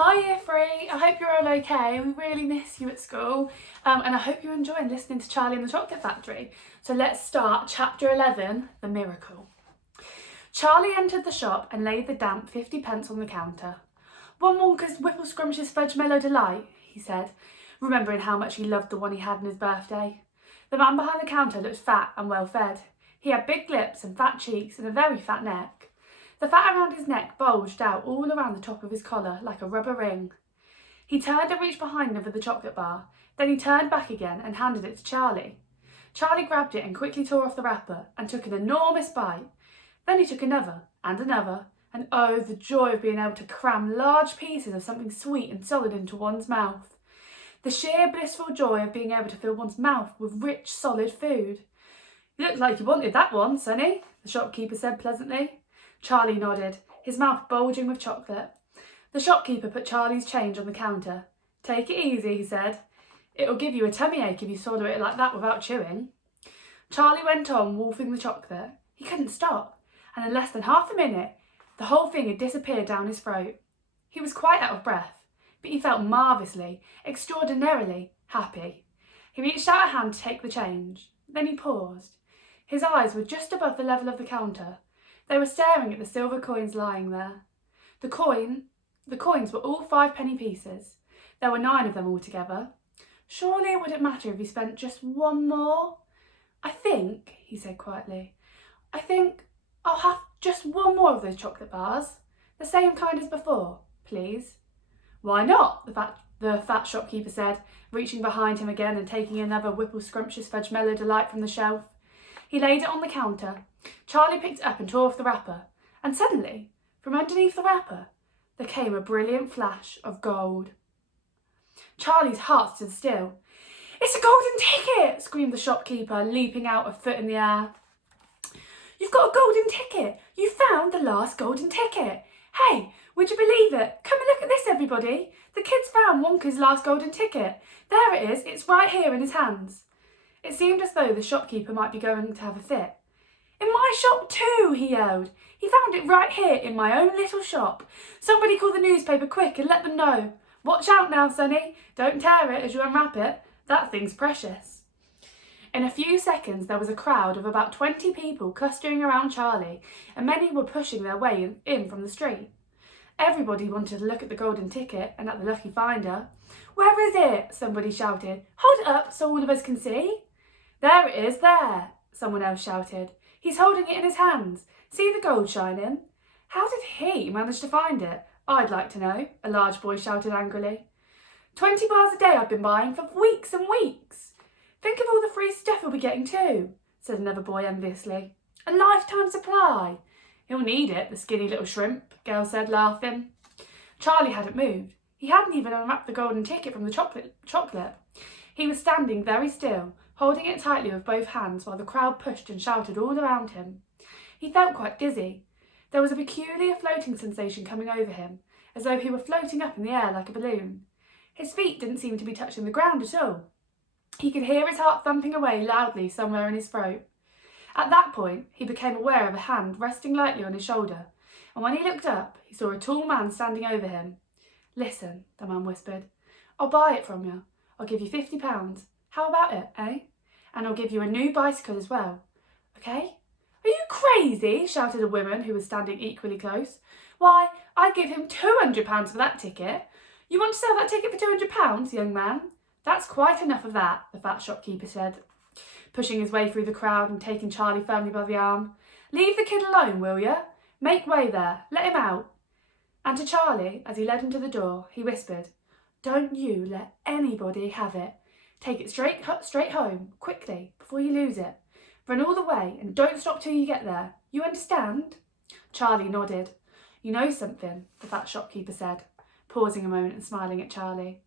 Hi Year 3, I hope you're all okay. We really miss you at school and I hope you're enjoying listening to Charlie and the Chocolate Factory. So let's start chapter 11, The Miracle. Charlie entered the shop and laid the damp 50p on the counter. "One Wonka's Whipple Scrumptious Fudge Mellow Delight," he said, remembering how much he loved the one he had on his birthday. The man behind the counter looked fat and well fed. He had big lips and fat cheeks and a very fat neck. The fat around his neck bulged out all around the top of his collar like a rubber ring. He turned and reached behind him for the chocolate bar. Then he turned back again and handed it to Charlie. Charlie grabbed it and quickly tore off the wrapper and took an enormous bite. Then he took another, and oh, the joy of being able to cram large pieces of something sweet and solid into one's mouth. The sheer blissful joy of being able to fill one's mouth with rich, solid food. "You look like you wanted that one, Sonny," the shopkeeper said pleasantly. Charlie nodded, his mouth bulging with chocolate. The shopkeeper put Charlie's change on the counter. "Take it easy," he said. "It'll give you a tummy ache if you swallow it like that without chewing." Charlie went on wolfing the chocolate. He couldn't stop, and in less than half a minute, the whole thing had disappeared down his throat. He was quite out of breath, but he felt marvellously, extraordinarily happy. He reached out a hand to take the change. Then he paused. His eyes were just above the level of the counter. They were staring at the silver coins lying there. The coins were all 5p pieces. There were 9 of them altogether. Surely it wouldn't matter if he spent just one more. "I think," he said quietly, I'll have just one more of those chocolate bars. The same kind as before, please." "Why not?" the fat shopkeeper said, reaching behind him again and taking another Whipple Scrumptious Fudge Mellow Delight from the shelf. He laid it on the counter. Charlie picked it up and tore off the wrapper, and suddenly, from underneath the wrapper, there came a brilliant flash of gold. Charlie's heart stood still. "It's a golden ticket!" screamed the shopkeeper, leaping out a foot in the air. "You've got a golden ticket! You found the last golden ticket! Hey, would you believe it? Come and look at this, everybody! The kids found Wonka's last golden ticket. There it is, it's right here in his hands." It seemed as though the shopkeeper might be going to have a fit. "In my shop too," he yelled. "He found it right here in my own little shop. Somebody call the newspaper quick and let them know. Watch out now, Sonny. Don't tear it as you unwrap it. That thing's precious." In a few seconds there was a crowd of about 20 people clustering around Charlie, and many were pushing their way in from the street. Everybody wanted to look at the golden ticket and at the lucky finder. "Where is it?" somebody shouted. "Hold it up so all of us can see." "There it is, there," someone else shouted. "He's holding it in his hands. See the gold shining?" "How did he manage to find it? I'd like to know," a large boy shouted angrily. 20 bars a day I've been buying for weeks and weeks." "Think of all the free stuff he'll be getting too," said another boy enviously. "A lifetime supply." "He'll need it, the skinny little shrimp," girl said, laughing. Charlie hadn't moved. He hadn't even unwrapped the golden ticket from the chocolate. He was standing very still, holding it tightly with both hands while the crowd pushed and shouted all around him. He felt quite dizzy. There was a peculiar floating sensation coming over him, as though he were floating up in the air like a balloon. His feet didn't seem to be touching the ground at all. He could hear his heart thumping away loudly somewhere in his throat. At that point, he became aware of a hand resting lightly on his shoulder, and when he looked up, he saw a tall man standing over him. "Listen," the man whispered. "I'll buy it from you. I'll give you £50. How about it, eh? And I'll give you a new bicycle as well. Okay?" "Are you crazy?" shouted a woman who was standing equally close. "Why, I'd give him £200 for that ticket. You want to sell that ticket for £200, young man?" "That's quite enough of that," the fat shopkeeper said, pushing his way through the crowd and taking Charlie firmly by the arm. "Leave the kid alone, will you? Make way there. Let him out." And to Charlie, as he led him to the door, he whispered, "Don't you let anybody have it. Take it straight home, quickly, before you lose it. Run all the way and don't stop till you get there. You understand?" Charlie nodded. "You know something," the fat shopkeeper said, pausing a moment and smiling at Charlie.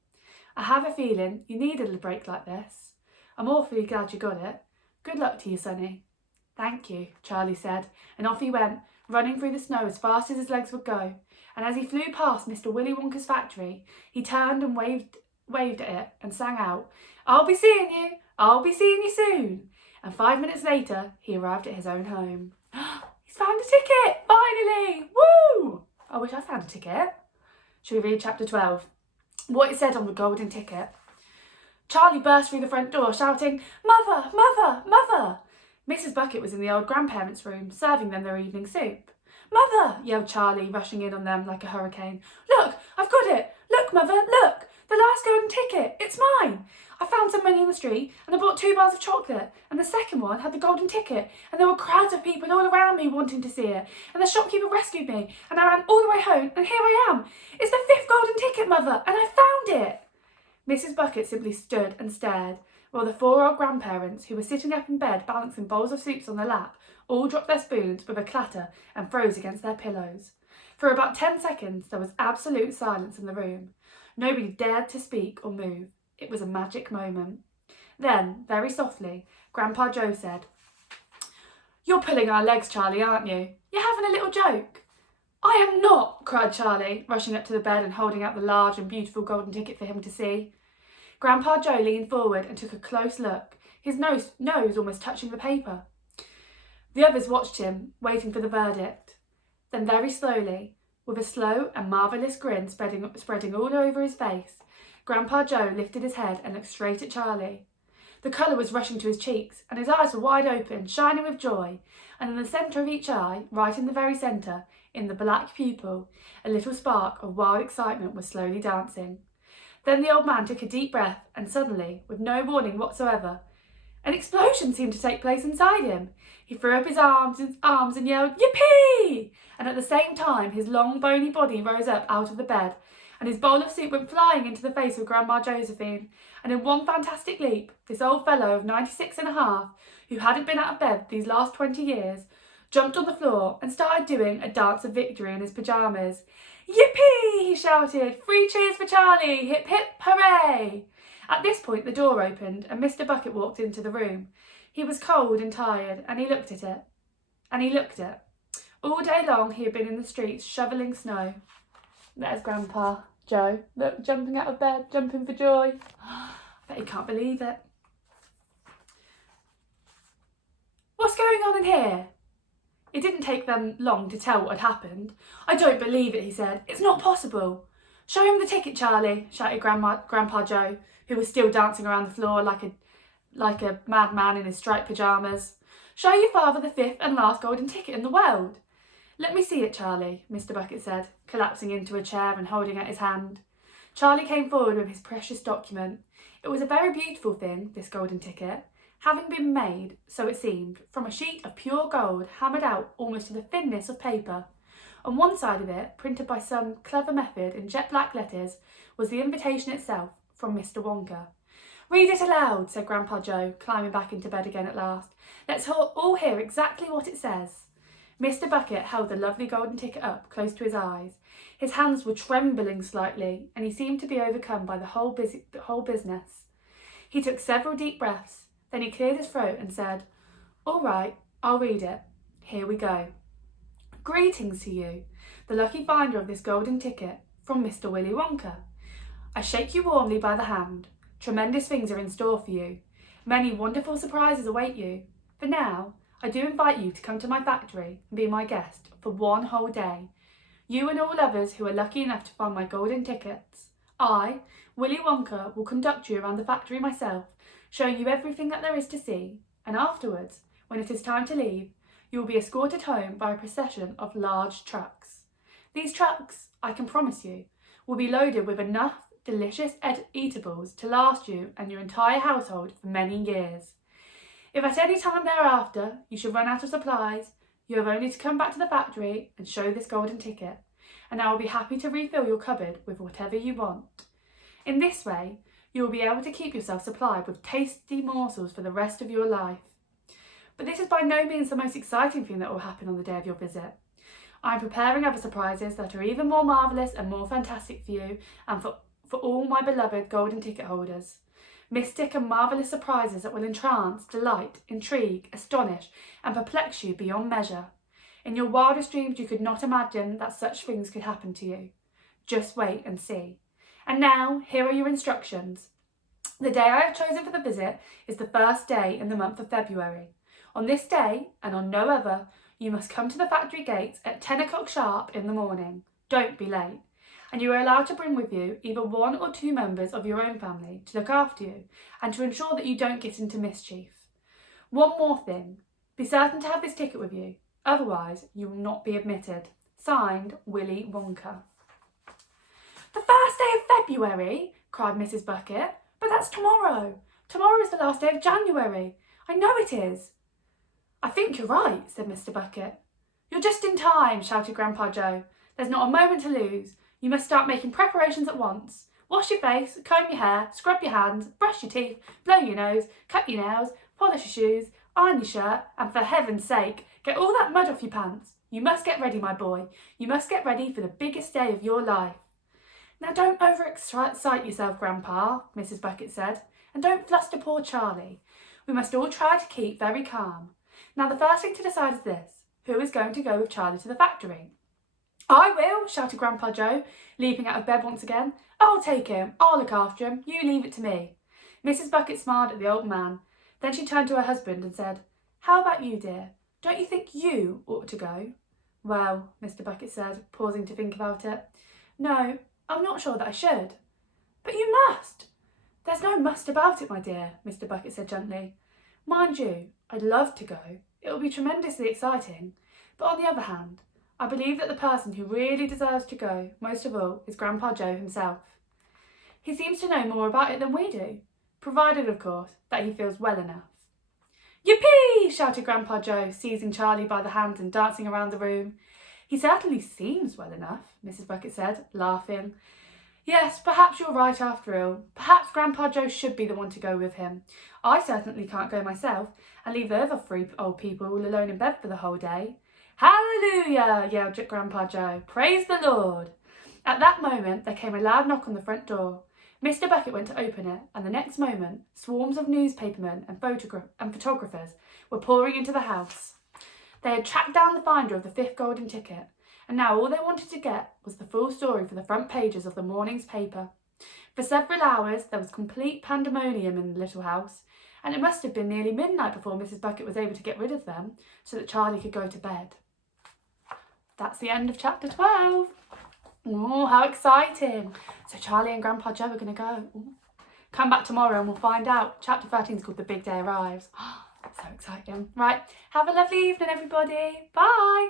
"I have a feeling you needed a break like this. I'm awfully glad you got it. Good luck to you, Sonny." "Thank you," Charlie said, and off he went, running through the snow as fast as his legs would go. And as he flew past Mr. Willy Wonka's factory, he turned and waved at it and sang out, "I'll be seeing you! I'll be seeing you soon!" And 5 minutes later, he arrived at his own home. "He's found a ticket! Finally! Woo! I wish I found a ticket." Shall we read chapter 12? What it said on the golden ticket. Charlie burst through the front door, shouting, "Mother! Mother! Mother!" Mrs. Bucket was in the old grandparents' room, serving them their evening soup. "Mother!" yelled Charlie, rushing in on them like a hurricane. "Look, I've got it! Look, Mother, look! The last golden ticket! It's mine! I found some money in the street, and I bought 2 bars of chocolate, and the second one had the golden ticket, and there were crowds of people all around me wanting to see it, and the shopkeeper rescued me, and I ran all the way home, and here I am! It's the 5th golden ticket, Mother, and I found it!" Mrs. Bucket simply stood and stared, while the 4 old grandparents, who were sitting up in bed balancing bowls of soups on their lap, all dropped their spoons with a clatter and froze against their pillows. For about 10 seconds there was absolute silence in the room. Nobody dared to speak or move. It was a magic moment. Then, very softly, Grandpa Joe said, "You're pulling our legs, Charlie, aren't you? You're having a little joke." "I am not," cried Charlie, rushing up to the bed and holding out the large and beautiful golden ticket for him to see. Grandpa Joe leaned forward and took a close look, his nose almost touching the paper. The others watched him, waiting for the verdict. Then very slowly, with a slow and marvellous grin spreading all over his face, Grandpa Joe lifted his head and looked straight at Charlie. The colour was rushing to his cheeks, and his eyes were wide open, shining with joy, and in the centre of each eye, right in the very centre, in the black pupil, a little spark of wild excitement was slowly dancing. Then the old man took a deep breath, and suddenly, with no warning whatsoever, an explosion seemed to take place inside him. He threw up his arms and yelled, "Yippee!" And at the same time, his long, bony body rose up out of the bed, and his bowl of soup went flying into the face of Grandma Josephine. And in one fantastic leap, this old fellow of 96 and a half, who hadn't been out of bed these last 20 years, jumped on the floor and started doing a dance of victory in his pyjamas. "Yippee!" he shouted. "3 cheers for Charlie! Hip, hip, hooray!" At this point the door opened and Mr. Bucket walked into the room. He was cold and tired, and he looked at it. And he looked at. All day long he had been in the streets shovelling snow. There's Grandpa Joe, look, jumping out of bed, jumping for joy. I bet he can't believe it. "What's going on in here?" It didn't take them long to tell what had happened. "I don't believe it," he said. "It's not possible." "Show him the ticket, Charlie," shouted Grandpa Joe, who was still dancing around the floor like a madman in his striped pyjamas. "Show your father the 5th and last golden ticket in the world." "Let me see it, Charlie," Mr. Bucket said, collapsing into a chair and holding out his hand. Charlie came forward with his precious document. It was a very beautiful thing, this golden ticket, having been made, so it seemed, from a sheet of pure gold hammered out almost to the thinness of paper. On one side of it, printed by some clever method in jet black letters, was the invitation itself from Mr. Wonka. "Read it aloud," said Grandpa Joe, climbing back into bed again at last. "Let's all hear exactly what it says." Mr. Bucket held the lovely golden ticket up close to his eyes. His hands were trembling slightly, and he seemed to be overcome by the whole business. He took several deep breaths, then he cleared his throat and said, "All right, I'll read it. Here we go. Greetings to you, the lucky finder of this golden ticket, from Mr. Willy Wonka. I shake you warmly by the hand. Tremendous things are in store for you. Many wonderful surprises await you. For now, I do invite you to come to my factory and be my guest for 1 whole day. You and all others who are lucky enough to find my golden tickets. I, Willy Wonka, will conduct you around the factory myself, showing you everything that there is to see, and afterwards, when it is time to leave, you will be escorted home by a procession of large trucks. These trucks, I can promise you, will be loaded with enough delicious eatables to last you and your entire household for many years. If at any time thereafter you should run out of supplies, you have only to come back to the factory and show this golden ticket, and I will be happy to refill your cupboard with whatever you want. In this way, you will be able to keep yourself supplied with tasty morsels for the rest of your life. But this is by no means the most exciting thing that will happen on the day of your visit. I am preparing other surprises that are even more marvellous and more fantastic for you and for all my beloved golden ticket holders. Mystic and marvellous surprises that will entrance, delight, intrigue, astonish, and perplex you beyond measure. In your wildest dreams you could not imagine that such things could happen to you. Just wait and see. And now, here are your instructions. The day I have chosen for the visit is the first day in the month of February. On this day, and on no other, you must come to the factory gates at 10 o'clock sharp in the morning. Don't be late. and you are allowed to bring with you either 1 or 2 members of your own family to look after you and to ensure that you don't get into mischief. One more thing, be certain to have this ticket with you, otherwise you will not be admitted. Signed, Willy Wonka. The first day of February, cried Mrs. Bucket. But that's tomorrow. Tomorrow is the last day of January. I know it is. I think you're right, said Mr. Bucket. You're just in time, shouted Grandpa Joe. There's not a moment to lose. You must start making preparations at once. Wash your face, comb your hair, scrub your hands, brush your teeth, blow your nose, cut your nails, polish your shoes, iron your shirt, and for heaven's sake, get all that mud off your pants. You must get ready, my boy. You must get ready for the biggest day of your life. Now don't overexcite yourself, Grandpa, Mrs. Bucket said, and don't fluster poor Charlie. We must all try to keep very calm. Now the first thing to decide is this. Who is going to go with Charlie to the factory? I will, shouted Grandpa Joe, leaping out of bed once again. I'll take him. I'll look after him. You leave it to me. Mrs. Bucket smiled at the old man. Then she turned to her husband and said, How about you, dear? Don't you think you ought to go? Well, Mr. Bucket said, pausing to think about it. No, I'm not sure that I should. But you must. There's no must about it, my dear, Mr. Bucket said gently. Mind you, I'd love to go. It will be tremendously exciting. But on the other hand, I believe that the person who really deserves to go, most of all, is Grandpa Joe himself. He seems to know more about it than we do, provided, of course, that he feels well enough. Yippee! Shouted Grandpa Joe, seizing Charlie by the hand and dancing around the room. He certainly seems well enough, Mrs. Bucket said, laughing. Yes, perhaps you're right after all. Perhaps Grandpa Joe should be the one to go with him. I certainly can't go myself and leave the other 3 old people all alone in bed for the whole day. Hallelujah! Yelled Grandpa Joe. Praise the Lord! At that moment there came a loud knock on the front door. Mr. Bucket went to open it, and the next moment swarms of newspapermen and photographers were pouring into the house. They had tracked down the finder of the 5th golden ticket, and now all they wanted to get was the full story for the front pages of the morning's paper. For several hours there was complete pandemonium in the little house, and it must have been nearly midnight before Mrs. Bucket was able to get rid of them so that Charlie could go to bed. That's the end of chapter 12. Oh, how exciting. So Charlie and Grandpa Joe are going to go. Ooh. Come back tomorrow and we'll find out. Chapter 13 is called The Big Day Arrives. So exciting. Right, have a lovely evening, everybody. Bye.